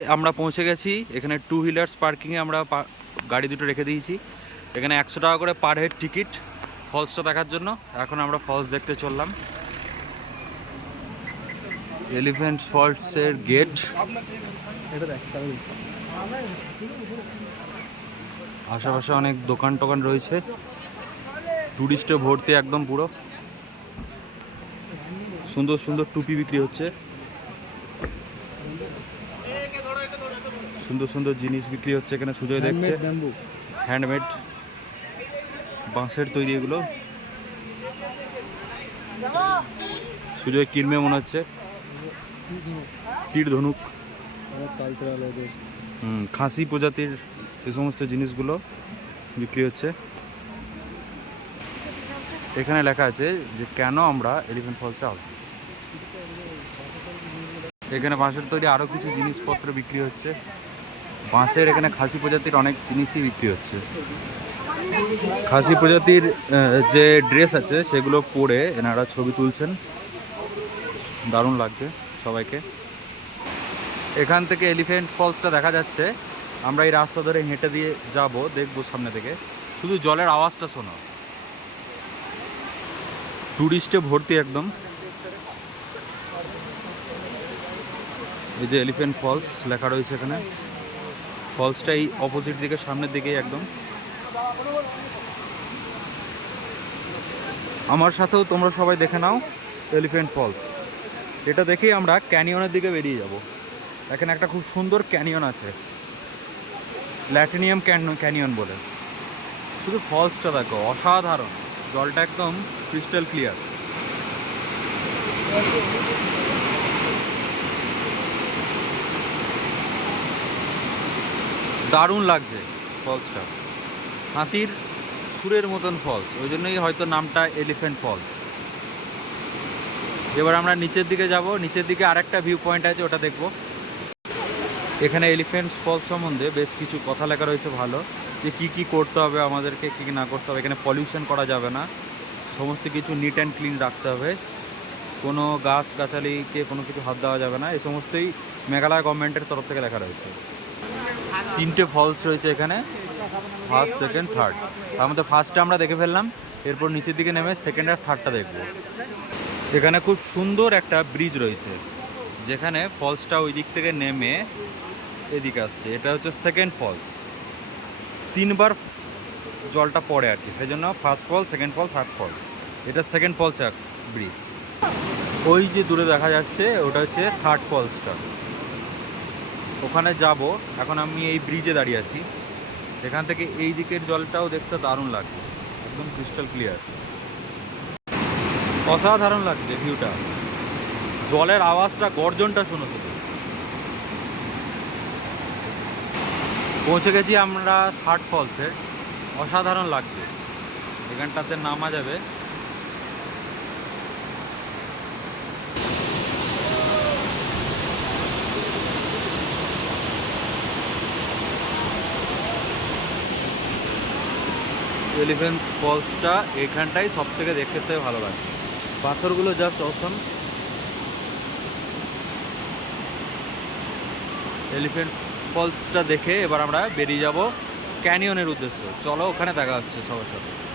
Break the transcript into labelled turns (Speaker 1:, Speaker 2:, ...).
Speaker 1: আমরা পৌঁছে গেছি। এখানে টু হুইলার্স পার্কিংয়ে আমরা গাড়ি দুটো রেখে দিয়েছি। এখানে একশো টাকা করে পার হেড টিকিট ফলসটা দেখার জন্য। এখন আমরা ফলস দেখতে চললাম। এলিফ্যান্ট ফলসের গেট আশেপাশে অনেক দোকান টোকান রয়েছে। টুরিস্টে ভর্তি একদম পুরো। সুন্দর সুন্দর টুপি বিক্রি হচ্ছে। সুন্দর সুন্দর জিনিস বিক্রি হচ্ছে এখানে সুজয় দেখছে। হ্যান্ডমেড বাঁশের তৈরি এগুলো। সুজয় কিনবে মনে হচ্ছে। তীর ধনুক। হুম, খাসি প্রজাতির এই সমস্ত জিনিসগুলো বিক্রি হচ্ছে। এখানে লেখা আছে যে কেন আমরা এলিফেন্ট ফলসে আসব? এখানে বাঁশের তৈরি আরও কিছু জিনিসপত্র বিক্রি হচ্ছে। বাঁশের এখানে খাসি প্রজাতির অনেক জিনিসই বিক্রি হচ্ছে। খাসি প্রজাতির যে ড্রেস আছে সেগুলো পরে এনারা ছবি তুলছেন। দারুণ লাগছে সবাইকে। এখান থেকে এলিফ্যান্ট ফলসটা দেখা যাচ্ছে। আমরা এই রাস্তা ধরে হেঁটে দিয়ে যাব, দেখব সামনে থেকে। শুধু জলের আওয়াজটা শোনো। টুরিস্টে ভর্তি একদম। এই যে এলিফ্যান্ট ফলস লেখা রয়েছে এখানে। ফলসটা এই অপোজিট দিকে, সামনের দিকেই একদম। আমার সাথেও তোমরা সবাই দেখে নাও এলিফ্যান্ট ফলস এটা দেখেই আমরা ক্যানিয়নের দিকে বেরিয়ে যাব। এখানে একটা খুব সুন্দর ক্যানিয়ন আছে। প্ল্যাটিনিয়াম ক্যানিয়ন বলে। শুধু ফলসটা দেখো, অসাধারণ। জলটা একদম ক্রিস্টাল ক্লিয়ার দারুণ লাগছে ফলসটা। হাতির সুরের মতন ফলস, ওই জন্যই হয়তো নামটা এলিফ্যান্ট ফলস এবার আমরা নিচের দিকে যাব, নিচের দিকে আরেকটা ভিউ পয়েন্ট আছে, ওটা দেখব। এখানে এলিফ্যান্ট ফলস সম্বন্ধে বেশ কিছু কথা লেখা রয়েছে ভালো, যে কী কী করতে হবে আমাদেরকে, কী কী না করতে হবে, এখানে পলিউশন করা যাবে না। সমস্ত কিছু নিট অ্যান্ড ক্লিন রাখতে হবে। কোনো গাছ গাছালিকে কোনো কিছু হাত দেওয়া যাবে না এই সমস্তই মেঘালয় গভর্নমেন্টের তরফ থেকে লেখা রয়েছে। তিনটে ফলস রয়েছে এখানে। ফার্স্ট সেকেন্ড থার্ড তার মধ্যে ফার্স্টটা আমরা দেখে ফেললাম, এরপর নিচের দিকে নেমে সেকেন্ড আর থার্ডটা দেখব। এখানে খুব সুন্দর একটা ব্রিজ রয়েছে, যেখানে ফলসটা ওই দিক থেকে নেমে এদিকে আসছে। এটা হচ্ছে সেকেন্ড ফলস তিনবার জলটা পড়ে আর কি সেই জন্য first fall second fall third fall এটা সেকেন্ড ফলস ব্রিজ ওই যে দূরে দেখা যাচ্ছে, ওটা হচ্ছে থার্ড ফলসটা ওখানে যাব। এখন আমি এই ব্রিজে দাঁড়িয়ে আছি। এখান থেকে এই দিকের জলটাও দেখতে দারুণ লাগছে। একদম ক্রিস্টাল ক্লিয়ার অসাধারণ লাগছে ভিউটা জলের আওয়াজটা, গর্জনটা শোনো শুধু পৌঁছে গেছি আমরা থার্ড ফলসে অসাধারণ লাগছে। এখানটাতে নামা যাবে। এলিফেন্ট ফলসটা এখানটাই সব থেকে দেখতে ভালো লাগে পাথরগুলো জাস্ট অসম এলিফেন্ট ফলসটা দেখে এবার আমরা বেরিয়ে যাব ক্যানিয়নের উদ্দেশ্যে। চলো ওখানে দেখা হচ্ছে সবার সাথে।